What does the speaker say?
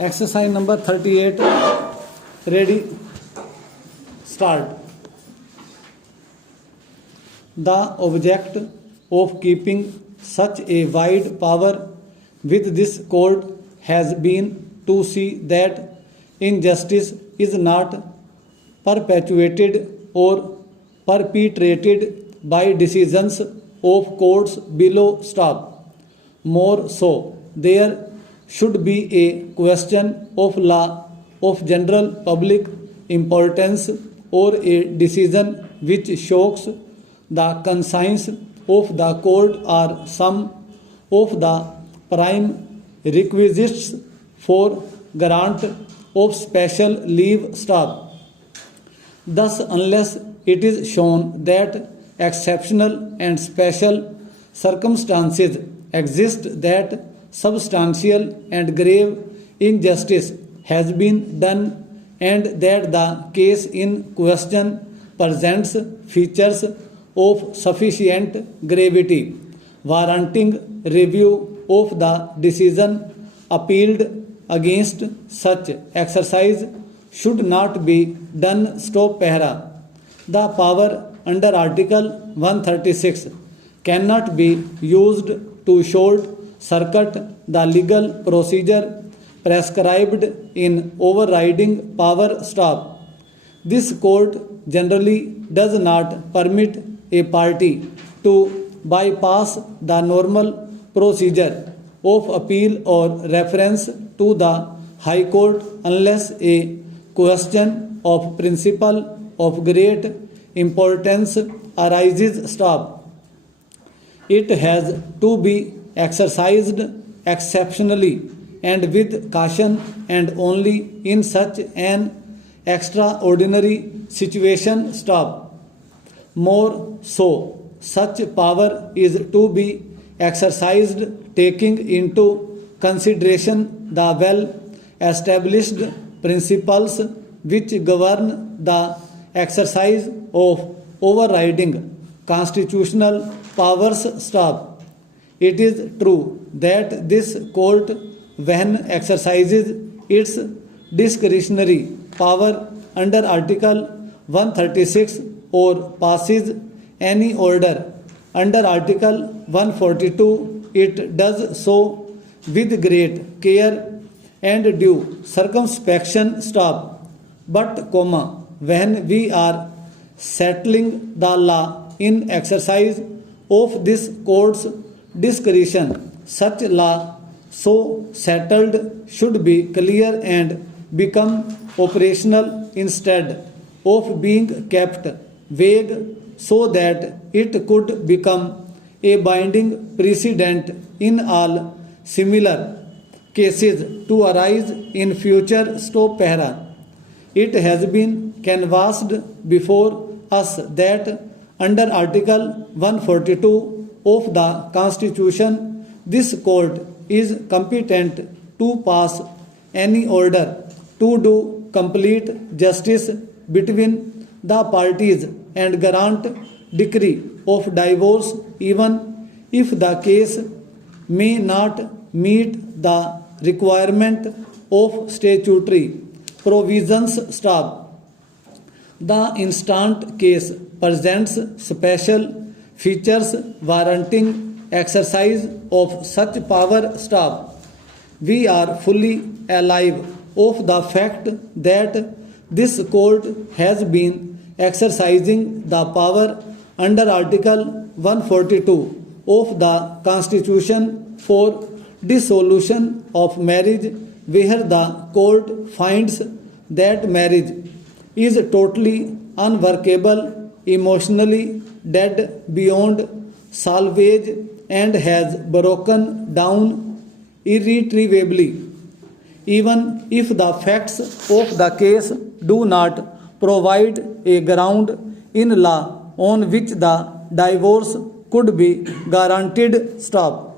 Exercise number 38. Ready? Start. The object of keeping such a wide power with this court has been to see that injustice is not perpetuated or perpetrated by decisions of courts below. Stop. More so, there should be a question of law of general public importance or a decision which shocks the conscience of the court or some of the prime requisites for grant of special leave. Stop. Thus, unless it is shown that exceptional and special circumstances exist that substantial and grave injustice has been done and that the case in question presents features of sufficient gravity warranting review of the decision, appealed against such exercise should not be done. Stop. Para. The power under Article 136 cannot be used to short circuit the legal procedure prescribed in overriding power. Stop. This court generally does not permit a party to bypass the normal procedure of appeal or reference to the High Court unless a question of principle of great importance arises. Stop. It has to be exercised exceptionally and with caution and only in such an extraordinary situation. Stop. More so, such power is to be exercised taking into consideration the well established principles which govern the exercise of overriding constitutional powers. Stop. It is true that this court, when exercises its discretionary power under Article 136 or passes any order under Article 142, it does so with great care and due circumspection. Stop. But, when we are settling the law in exercise of this court's discretion, such law so settled should be clear and become operational instead of being kept vague so that it could become a binding precedent in all similar cases to arise in future. Stop. Para. It has been canvassed before us that under Article 142 of the Constitution, this court is competent to pass any order to do complete justice between the parties and grant decree of divorce even if the case may not meet the requirement of statutory provisions. Stop. The instant case presents special features warranting exercise of such power. Stop. We are fully alive of the fact that this court has been exercising the power under Article 142 of the Constitution for dissolution of marriage, where the court finds that marriage is totally unworkable, emotionally dead beyond salvage, and has broken down irretrievably. Even if the facts of the case do not provide a ground in law on which the divorce could be guaranteed. Stop.